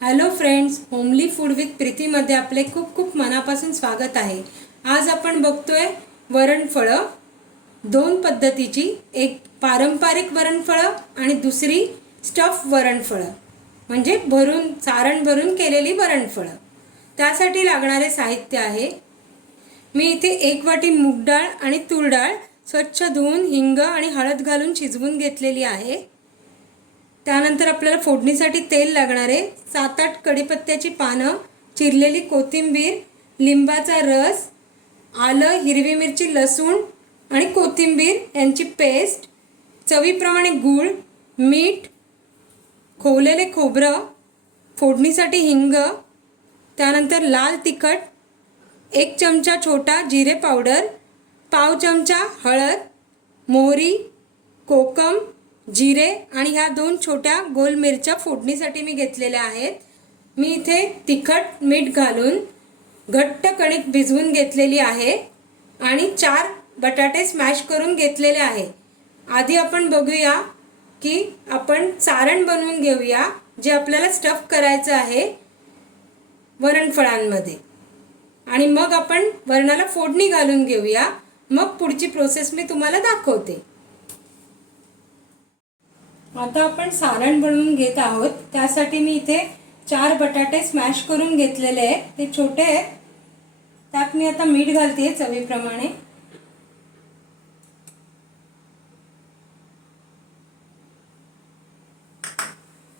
Hello friends, homely food with प्रीतीमध्ये आपले खूप खूप मनापासून स्वागत आहे। आज आपण बघतोय वरणफळं दोन पद्धतीची, एक पारंपरिक वरणफळं आणि दुसरी स्टफ वरणफळं, म्हणजे सारण भरून केलेली वरणफळं। त्यासाठी लागणारे साहित्य आहे, मी इथे 1 वाटी मूग डाळ आणि तूर डाळ स्वच्छ धुवून हिंग आणि हळद घालून शिजवून घेतलेली आहे। त्यानंतर आपल्याला फोडणीसाठी तेल लागणार आहे। 7-8 कढीपत्त्याची पानं, चिरलेली कोथिंबीर, लिंबाचा रस, आलं, हिरवी मिरची, लसूण आणि कोथिंबीर यांची पेस्ट, चवीप्रमाणे गूळ, मीठ, खोवलेले खोबरं, फोडणीसाठी हिंग, त्यानंतर लाल तिखट, 1 चमचा छोटा जिरे पावडर, पाव चमचा हळद, मोहरी, कोकम, जिरे आणि ह्या 2 छोट्या गोल मिरच्या फोडणीसाठी मी घेतलेल्या आहेत। मी इथे तिखट मीठ घालून घट्ट कणिक भिजवून घेतलेली आहे आणि 4 बटाटे स्मॅश करून घेतलेले आहे। आधी आपण बघूया की आपण सारण बनवून घेऊया जे आपल्याला स्टफ करायचं आहे वरणफळांमध्ये, आणि मग आपण वरणाला फोडणी घालून घेऊया। मग पुढची प्रोसेस मी तुम्हाला दाखवते। आता आपण सारण बनवून घेत आहोत। त्यासाठी मी इथे 4 बटाटे स्मॅश करून घेतलेले आहेत, ते छोटे आहेत। त्यात मी आता मीठ घालते चवीप्रमाणे,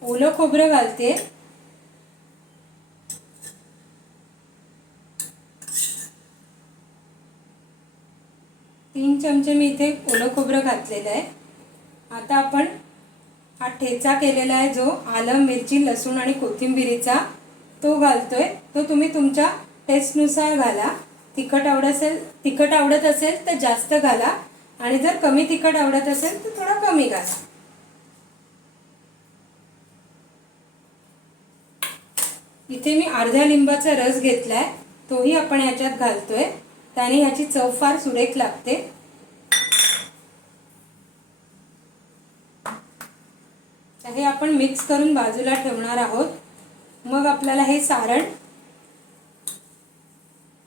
ओलं खोबरं घालते, तीन चमचे मी इथे ओलं खोबरं घातलेलं आहे। आता आपण हा ठेचा केलेला आहे जो आलं, मिरची, लसूण आणि कोथिंबीरीचा, तो घालतोय। तो तुम्ही तुमच्या टेस्टनुसार घाला। तिखट आवडत असेल तर जास्त घाला, आणि जर कमी तिखट आवडत असेल तर थोडा कमी घाला। इथे मी अर्ध्या लिंबाचा रस घेतलाय, तोही आपण याच्यात घालतोय। त्याने ह्याची चव फार सुरेख लागते। हे आपण मिक्स करून बाजूला ठेवणार आहोत। मग आपल्याला हे सारण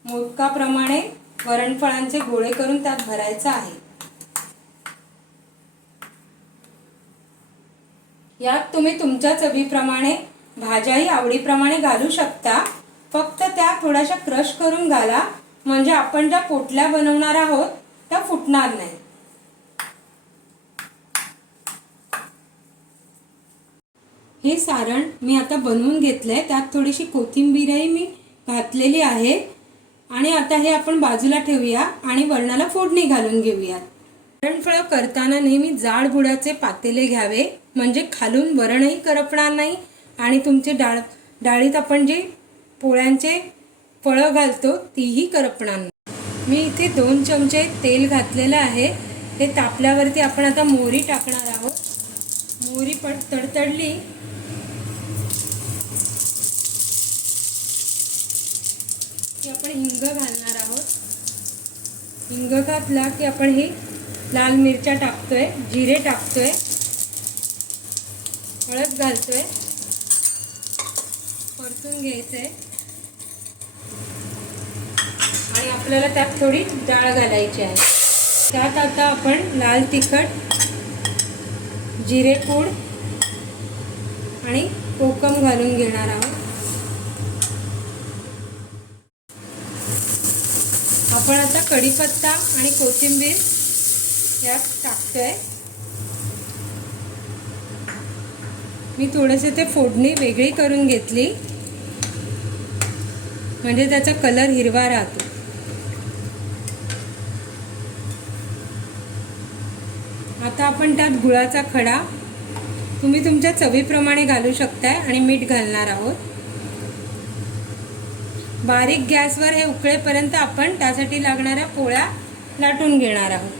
मोदकाप्रमाणे वरणफळांचे गोळे करून त्यात भरायचं आहे। यात तुम्ही तुमच्या चवीप्रमाणे भाज्याही आवडीप्रमाणे घालू शकता, फक्त त्या थोड्याशा क्रश करून घाला, म्हणजे आपण ज्या पोटल्या बनवणार आहोत त्या फुटणार नाही। हे सारण मी आता बनवून घेतलंय, त्यात थोडीशी कोथिंबीरही मी घातलेली आहे। आणि आता हे आपण बाजूला ठेवूया आणि वरणाला फोडणी घालून घेऊया। वरणफळं करताना नेहमी जाड बुडाचे पातेले घ्यावे, म्हणजे खालून वरणही करपणार नाही आणि तुमचे डाळीत आपण जे पोळ्यांचे फळं घालतो तीही करपणार नाही। मी इथे 2 चमचे तेल घातलेलं आहे। ते तापल्यावरती आपण आता मोहरी टाकणार आहोत। मोहरी तडतडली की आपण हिंग घालणार आहोत। हिंग घातला की आपण ही लाल मिरच्या टाकतोय, जिरे टाकतोय, हळद घालतोय, परतून घ्यायचंय। आणि आपल्याला त्यात थोडी डाळ घालायची आहे। त्यात आता आपण लाल तिखट, जिरे पूड आणि कोकम घालून घेणार आहोत। आपण आता कढीपत्ता आणि कोथिंबीर यात टाकतोय। मी थोडेसे ते फोडणी वेगळी करून घेतली, म्हणजे त्याचा कलर हिरवा राहतो। आता आपण त्यात गुळाचा खडा तुम्ही तुमच्या चवीप्रमाणे घालू शकताय आणि मीठ घालणार आहोत। बारीक गॅसवर हे उकळेपर्यंत आपण त्यासाठी लागणाऱ्या पोळ्या लाटून घेणार आहोत।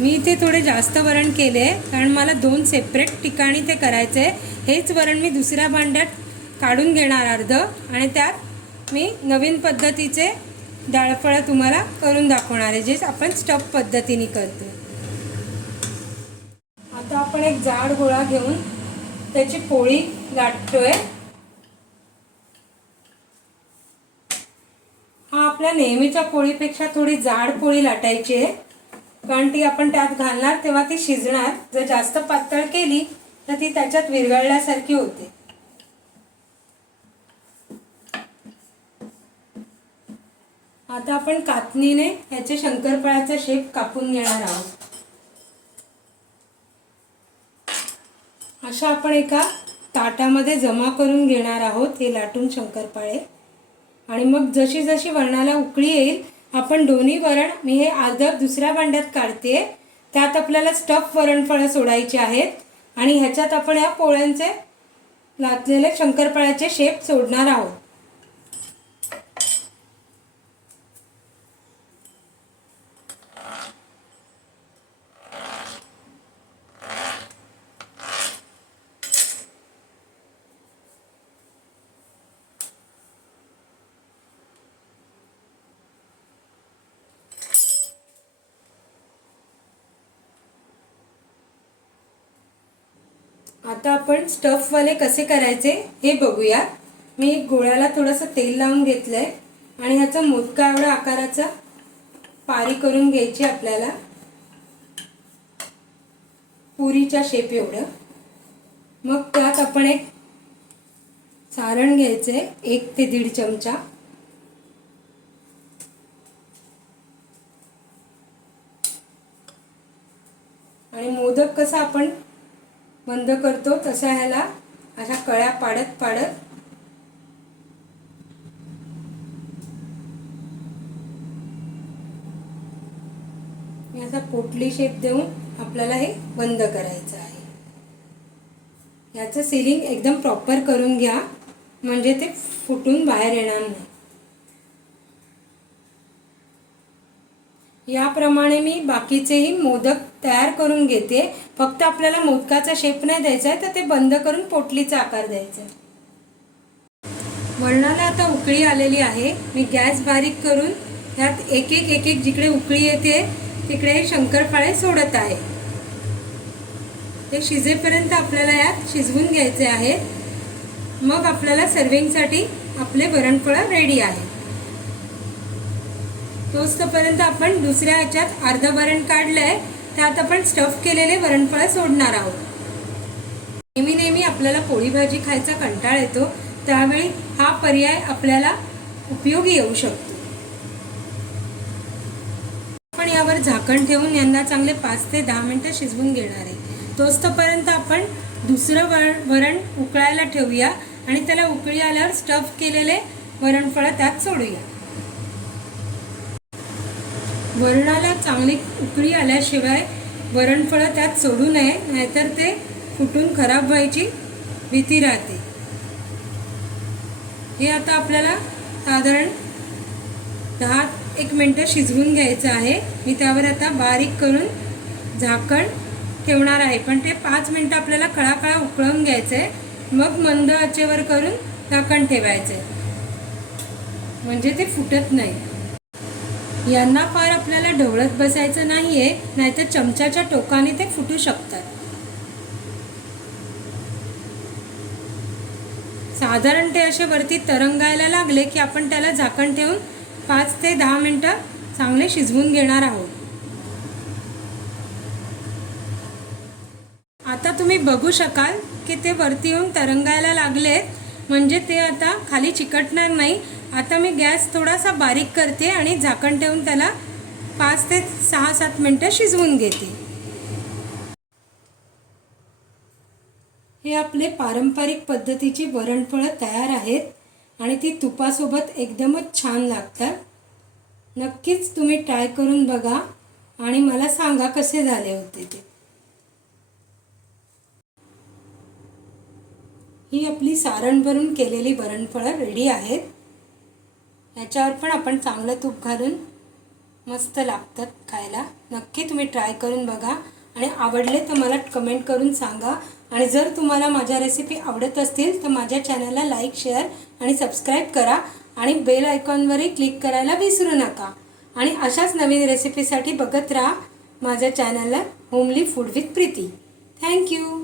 मी इथे थोडे जास्त वरण केले, कारण मला 2 सेपरेट ठिकाणी ते करायचे। हेच वरण मी दुसऱ्या भांड्यात काढून घेणार अर्ध, आणि त्यात मी नवीन पद्धतीचे डाळफळं तुम्हाला करून दाखवणार आहे, जे आपण स्टफ पद्धतीने करतो। आता आपण एक जाड गोळा घेऊन त्याची पोळी लाटतोय। हा आपल्या नेहमीच्या पोळीपेक्षा थोडी जाड पोळी लाटायची आहे, कारण ती आपण त्यात घालणार तेव्हा ती शिजणार। जर जास्त पातळ केली तर ती त्याच्यात विरघळल्यासारखी होते। आता आपण कातणीने याचे शंकरपाळ्याचा शेप कापून घेणार आहोत। अशा आपण एका ताटामध्ये जमा करून घेणार आहोत हे लाटून शंकरपाळे। आणि मग जशी जशी वरणाला उकळी येईल आपण दोन्ही वरण, मी हे आदर दुसऱ्या भांड्यात काढते, त्यात आपल्याला स्टफ वरणफळं सोडायची आहेत आणि ह्याच्यात आपण या पोळ्यांचे लाटलेले शंकरपाळ्याचे शेप सोडणार आहोत। आता आपण स्टफवाले कसे करायचे हे बघूया। मी गोळ्याला थोडंसं तेल लावून घेतलंय आणि ह्याचा मोदका एवढा आकाराचा पारी करून घ्यायची आपल्याला, पुरीच्या शेप एवढं। मग त्यात आपण एक सारण घ्यायचे 1 ते 1.5 चमचा, आणि मोदक कसा आपण बंद करतो तसा ह्याला अशा कळ्या पाडत पाडत याचा पोटली शेप देऊन आपल्याला हे बंद करायचं आहे। याचं सीलिंग एकदम प्रॉपर करून घ्या, म्हणजे ते फुटून बाहेर येणार नाही। याप्रमाणे मी बाकीचेही मोदक तयार करून घेते। फक्त आपल्याला मोदकाचा शेप नाही द्यायचा आहे, तर ते बंद करून पोटलीचा आकार द्यायचा आहे। वरणाला आता उकळी आलेली आहे। मी गॅस बारीक करून यात एक एक जिकडे उकळी येते तिकडे हे शंकरपाळे सोडत आहे। ते शिजेपर्यंत आपल्याला यात शिजवून घ्यायचे आहेत। मग आपल्याला सर्विंगसाठी आपले वरणफळं रेडी आहे। तोपर्यंत आपण दुसऱ्या ह्याच्यात अर्ध वरण काढलंय, त्यात आपण स्टफ केलेले वरणफळं सोडणार आहोत। नेहमी आपल्याला पोळी भाजी खायचा कंटाळा येतो, त्यावेळी हा पर्याय आपल्याला उपयोगी येऊ शकतो। आपण यावर झाकण ठेवून यांना चांगले 5 ते 10 मिनिटं शिजवून घेणार आहे। तोपर्यंत आपण दुसरं वरण उकळायला ठेवूया आणि त्याला उकळी आल्यावर स्टफ केलेले वरणफळं त्यात सोडूया। वरणाला चांगली उकळी आल्याशिवाय वरणफळं त्यात सोडू नये, नाहीतर ते फुटून खराब व्हायची भीती राहते। हे आता आपल्याला साधारण 10-1 मिनिटं शिजवून घ्यायचं आहे। मी त्यावर आता बारीक करून झाकण ठेवणार आहे, पण ते 5 मिनिटं आपल्याला खळाखळा उकळून घ्यायचं आहे। मग मंद आचेवर करून झाकण ठेवायचं आहे, म्हणजे ते फुटत नाही। यांना फार आपल्याला ढवळत बसायचं नाहीये, नाहीतर चमच्याच्या टोकाने ते फुटू शकतात। साधारण ते असे वरती तरंगायला लागले की आपण त्याला झाकण ठेवून 5 ते 10 मिनिटं चांगले शिजवून घेणार आहोत। आता तुम्ही बघू शकाल की ते वरती येऊन तरंगायला लागलेत, म्हणजे ते आता खाली चिकटणार नाही। आता मी गॅस थोडासा बारीक करते आणि झाकण ठेवून त्याला 5 ते 6-7 मिनिटं शिजवून घेते। हे आपले पारंपरिक पद्धतीची वरणफळं तयार आहेत आणि ती तुपासोबत एकदमच छान लागतात। नक्कीच तुम्ही ट्राय करून बघा आणि मला सांगा कसे झाले होते ते। ही आपली सारण भरून केलेली वरणफळं रेडी आहेत। याच्यावर पण आपण चांगलं तूप घालून मस्त लागतात खायला। नक्की तुम्ही ट्राय करून बघा आणि आवडले तर मला कमेंट करून सांगा। आणि जर तुम्हाला माझ्या रेसिपी आवडत असतील तर माझ्या चॅनलला लाईक, शेअर आणि सबस्क्राईब करा आणि बेल आयकॉनवरही क्लिक करायला विसरू नका। आणि अशाच नवीन रेसिपीसाठी बघत राहा माझ्या चॅनलला homely food with Preeti. Thank you.